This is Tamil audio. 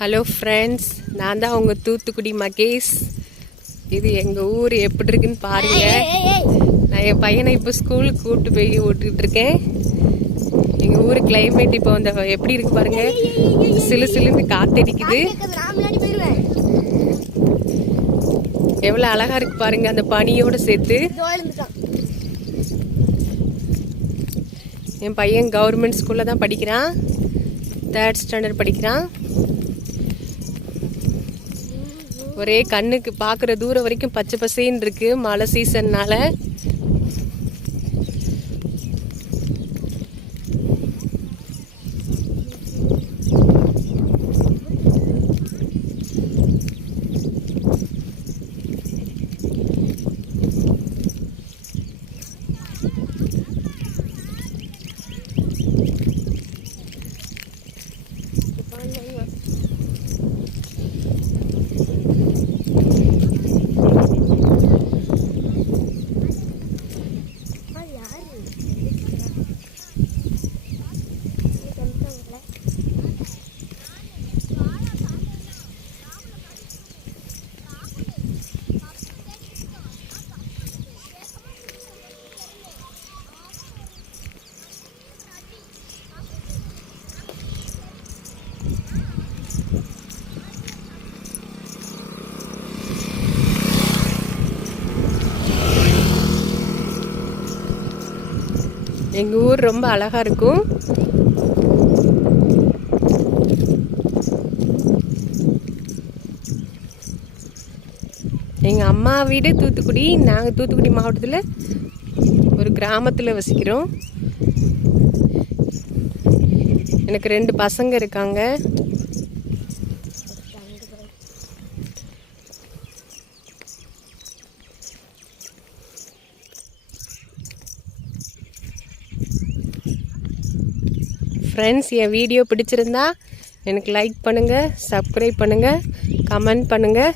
ஹலோ ஃப்ரெண்ட்ஸ், நான் தான் உங்கள் தூத்துக்குடி மகேஷ். இது எங்கள் ஊர் எப்படி இருக்குன்னு பாருங்கள். நான் என் பையனை இப்போ ஸ்கூலுக்கு கூப்பிட்டு போய் விட்டுட்ருக்கேன். எங்கள் ஊர் கிளைமேட் இப்போ அந்த எப்படி இருக்கு பாருங்கள். சிலு சிலுன்னு காத்தடிக்குது. எவ்வளோ அழகாக இருக்கு பாருங்கள் அந்த பனியோடு சேர்த்து. என் பையன் கவர்மெண்ட் ஸ்கூலில் தான் படிக்கிறான். 3rd ஸ்டாண்டர்ட் படிக்கிறான். ஒரே கண்ணுக்கு பார்க்குற தூரம் வரைக்கும் பச்சை பசேன்னு இருக்கு மழை சீசன்னால. எங்கள் ஊர் ரொம்ப அழகாக இருக்கும். எங்கள் அம்மா வீடு தூத்துக்குடி. நாங்கள் தூத்துக்குடி மாவட்டத்தில் ஒரு கிராமத்தில் வசிக்கிறோம். எனக்கு 2 பசங்க இருக்காங்க. ஃப்ரெண்ட்ஸ், என் வீடியோ பிடிச்சிருந்தா எனக்கு லைக் பண்ணுங்கள், சப்ஸ்கிரைப் பண்ணுங்கள், கமெண்ட் பண்ணுங்கள்.